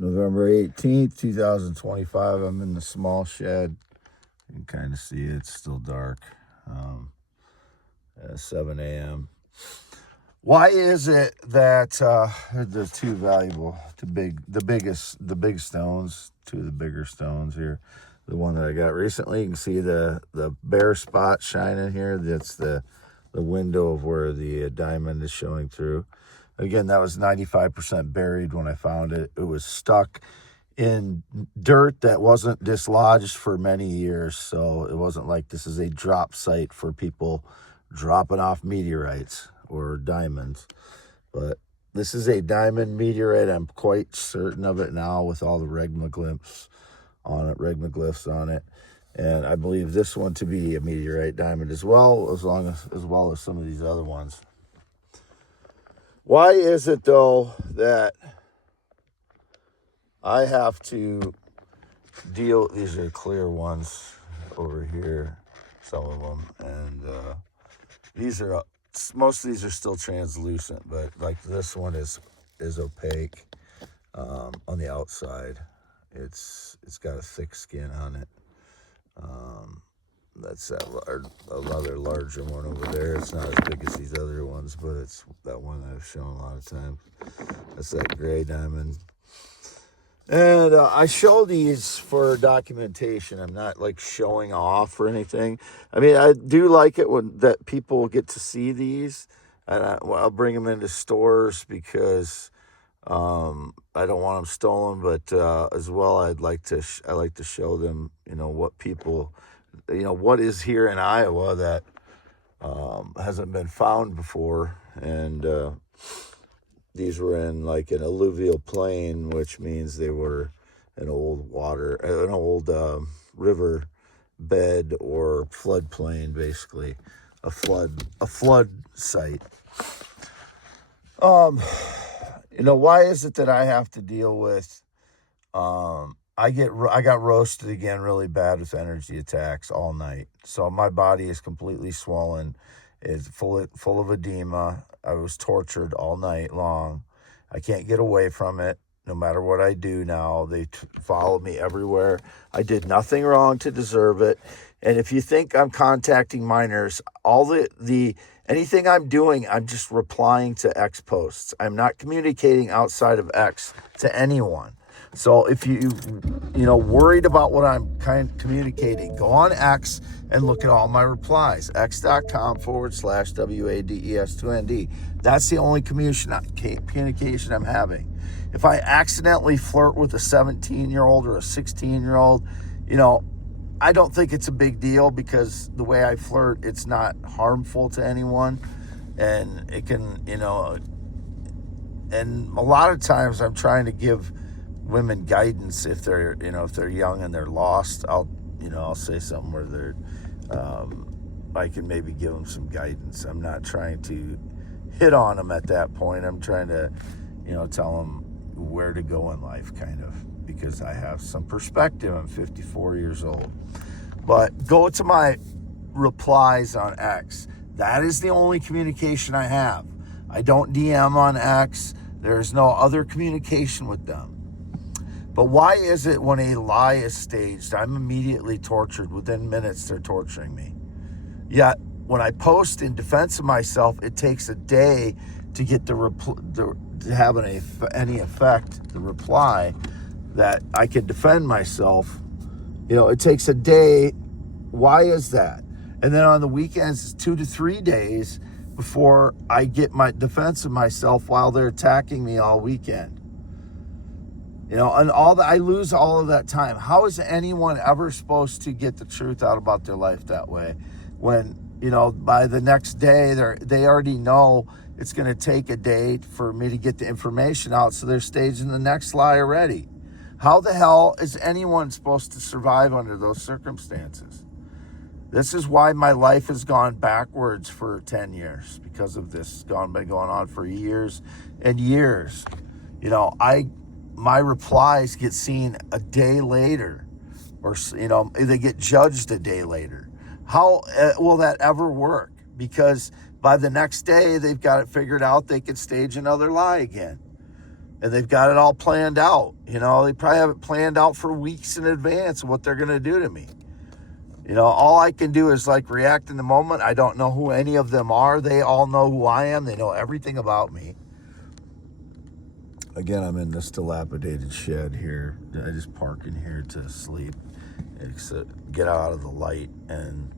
November 18th, 2025. I'm in the small shed. You can kind of see it. It's still dark. 7 a.m. Why is it that they're too valuable, the big stones, two of the bigger stones here. The one that I got recently, you can see the bare spot shining here. That's the window of where the diamond is showing through. Again, that was 95% buried when I found it. It was stuck in dirt that wasn't dislodged for many years. So it wasn't like this is a drop site for people dropping off meteorites or diamonds. But this is a diamond meteorite. I'm quite certain of it now with all the regmaglyphs on it. And I believe this one to be a meteorite diamond as well, as well as some of these other ones. Why is it, though, that I have to deal... These are clear ones over here, some of them. And most of these are still translucent, but like this one is opaque on the outside. It's got a thick skin on it. That's another larger one over there. It's not as big as these other ones, but it's that one that I've shown a lot of times. That's that gray diamond. And I show these for documentation. I'm not like showing off or anything. I mean, I do like it that people get to see these, and I'll bring them into stores because I don't want them stolen. But as well, I like to show them, what people. What is here in Iowa that hasn't been found before. And these were in like an alluvial plain, which means they were an old river bed or floodplain, basically a flood site. Why is it that I have to deal with I got roasted again really bad with energy attacks all night. So my body is completely swollen. It's full of edema. I was tortured all night long. I can't get away from it no matter what I do now. They follow me everywhere. I did nothing wrong to deserve it. And if you think I'm contacting minors, anything I'm doing, I'm just replying to X posts. I'm not communicating outside of X to anyone. So if you worried about what I'm communicating, go on X and look at all my replies. x.com/WADES2ND. That's the only communication I'm having. If I accidentally flirt with a 17-year-old or a 16-year-old, I don't think it's a big deal because the way I flirt, it's not harmful to anyone. And it can, and a lot of times I'm trying to give women guidance if they're young and they're lost. I'll say something where they're I can maybe give them some guidance. I'm not trying to hit on them at that point. I'm trying to tell them where to go in life, kind of, because I have some perspective. I'm 54 years old. But go to my replies on X. That is the only communication I have. I don't DM on X. There's no other communication with them. But why is it when a lie is staged, I'm immediately tortured? Within minutes, they're torturing me. Yet, when I post in defense of myself, it takes a day to get to have any effect, the reply, that I can defend myself. It takes a day. Why is that? And then on the weekends, it's 2 to 3 days before I get my defense of myself while they're attacking me all weekend. And I lose all of that time. How is anyone ever supposed to get the truth out about their life that way? When, by the next day, they already know it's going to take a day for me to get the information out, so they're staging the next lie already. How the hell is anyone supposed to survive under those circumstances? This is why my life has gone backwards for 10 years, because of this. It's been going on for years and years. My replies get seen a day later, or they get judged a day later. How will that ever work? Because by the next day, they've got it figured out. They could stage another lie again. And they've got it all planned out. You know, they probably have it planned out for weeks in advance of what they're going to do to me. You know, all I can do is like react in the moment. I don't know who any of them are. They all know who I am. They know everything about me. Again, I'm in this dilapidated shed here. I just park in here to sleep, get out of the light, and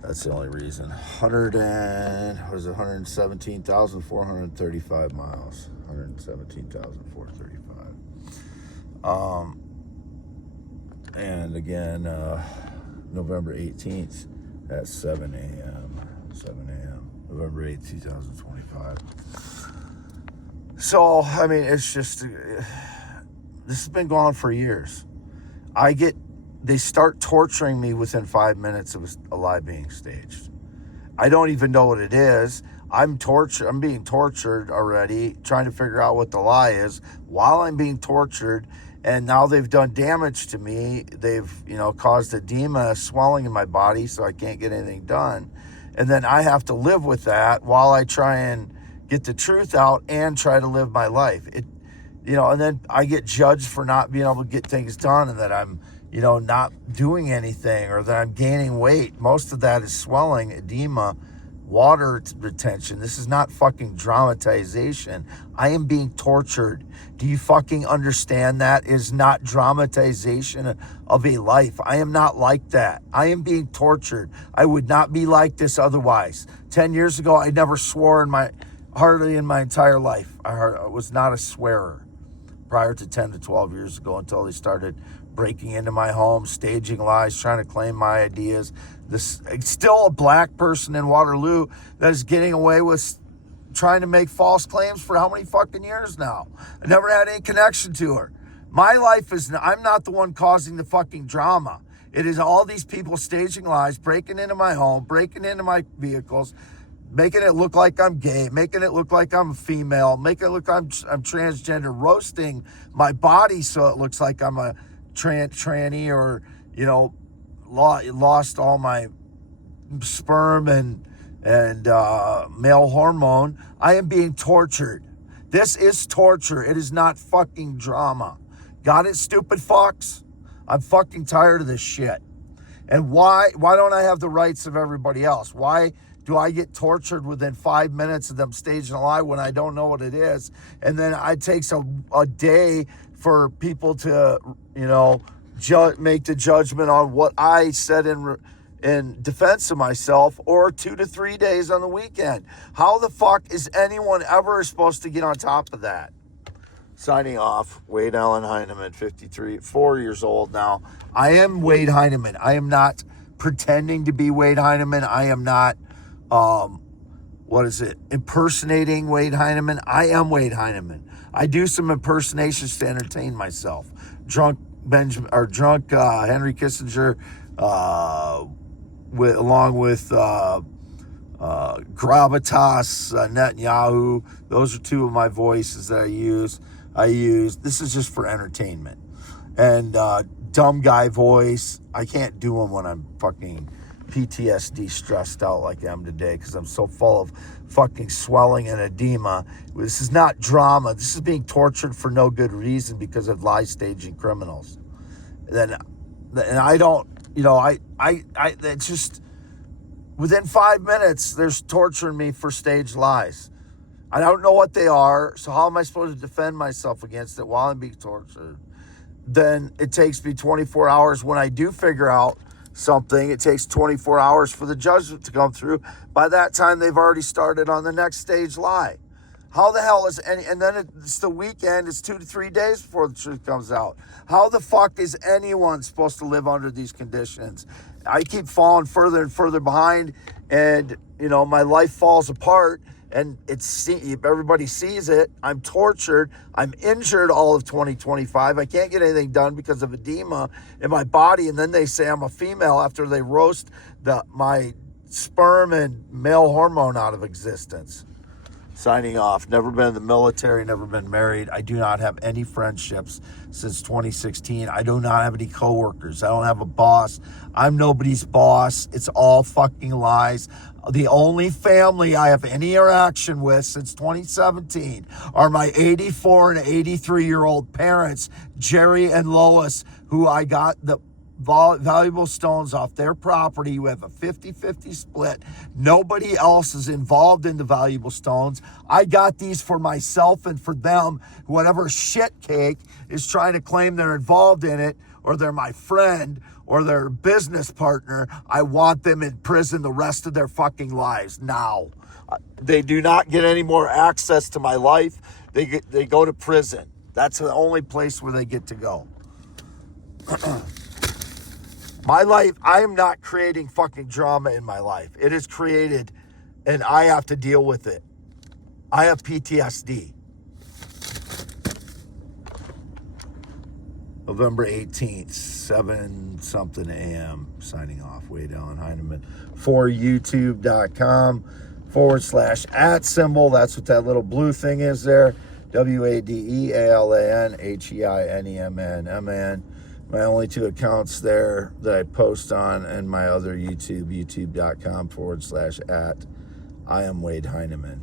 that's the only reason. 117,435 miles. 117,435. And again, November 18th at 7 a.m. November 8th, 2025. So, I mean, it's just, this has been going on for years. They start torturing me within 5 minutes of a lie being staged. I don't even know what it is. I'm being tortured already, trying to figure out what the lie is while I'm being tortured. And now they've done damage to me. They've, caused edema, swelling in my body, so I can't get anything done. And then I have to live with that while I try and get the truth out and try to live my life. And then I get judged for not being able to get things done, and that I'm, not doing anything, or that I'm gaining weight. Most of that is swelling, edema, water retention. This is not fucking dramatization. I am being tortured. Do you fucking understand that? It is not dramatization of a life. I am not like that. I am being tortured. I would not be like this otherwise. 10 years ago, I never swore hardly in my entire life. I was not a swearer prior to 10 to 12 years ago, until they started breaking into my home, staging lies, trying to claim my ideas. This still a black person in Waterloo that is getting away with trying to make false claims for how many fucking years now? I never had any connection to her. My life I'm not the one causing the fucking drama. It is all these people staging lies, breaking into my home, breaking into my vehicles, making it look like I'm gay, making it look like I'm female, making it look like I'm transgender, roasting my body so it looks like I'm a tranny, or, lost all my sperm and male hormone. I am being tortured. This is torture. It is not fucking drama. Got it, stupid fucks? I'm fucking tired of this shit. And why don't I have the rights of everybody else? Why do I get tortured within 5 minutes of them staging a lie when I don't know what it is? And then it takes a day for people to, make the judgment on what I said in defense of myself, or 2 to 3 days on the weekend. How the fuck is anyone ever supposed to get on top of that? Signing off, Wade Allen Heineman, 4 years old now. I am Wade Heineman. I am not pretending to be Wade Heineman. I am not, impersonating Wade Heineman. I am Wade Heineman. I do some impersonations to entertain myself. Drunk Henry Kissinger, along with Gravitas, Netanyahu. Those are two of my voices that I use. This is just for entertainment. And dumb guy voice, I can't do them when I'm fucking PTSD stressed out like I am today, because I'm so full of fucking swelling and edema. This is not drama. This is being tortured for no good reason because of lie staging criminals. And I don't, it's just within 5 minutes, there's torturing me for staged lies. I don't know what they are, so how am I supposed to defend myself against it while I'm being tortured? Then it takes me 24 hours when I do figure out something. It takes 24 hours for the judgment to come through. By that time, they've already started on the next stage lie. How the hell is and then it's the weekend, it's 2 to 3 days before the truth comes out. How the fuck is anyone supposed to live under these conditions? I keep falling further and further behind, and, my life falls apart, and everybody sees it. I'm tortured. I'm injured all of 2025. I can't get anything done because of edema in my body, and then they say I'm a female after they roast my sperm and male hormone out of existence. Signing off. Never been in the military, never been married. I do not have any friendships since 2016. I do not have any coworkers. I don't have a boss. I'm nobody's boss. It's all fucking lies. The only family I have any interaction with since 2017 are my 84 and 83-year-old parents, Jerry and Lois, who I got the valuable stones off their property. We have a 50-50 split. Nobody else is involved in the valuable stones. I got these for myself and for them. Whatever shit cake is trying to claim they're involved in it, or they're my friend, or their business partner, I want them in prison the rest of their fucking lives now. They do not get any more access to my life. They go to prison. That's the only place where they get to go. My life, I am not creating fucking drama in my life. It is created, and I have to deal with it. I have PTSD. November 18th, 7-something a.m. Signing off. Wade Allen Heineman for youtube.com/@symbol. That's what that little blue thing is there. WADEALANHEINEMN. My only two accounts there that I post on, and my other YouTube, youtube.com/@ I am Wade Heineman.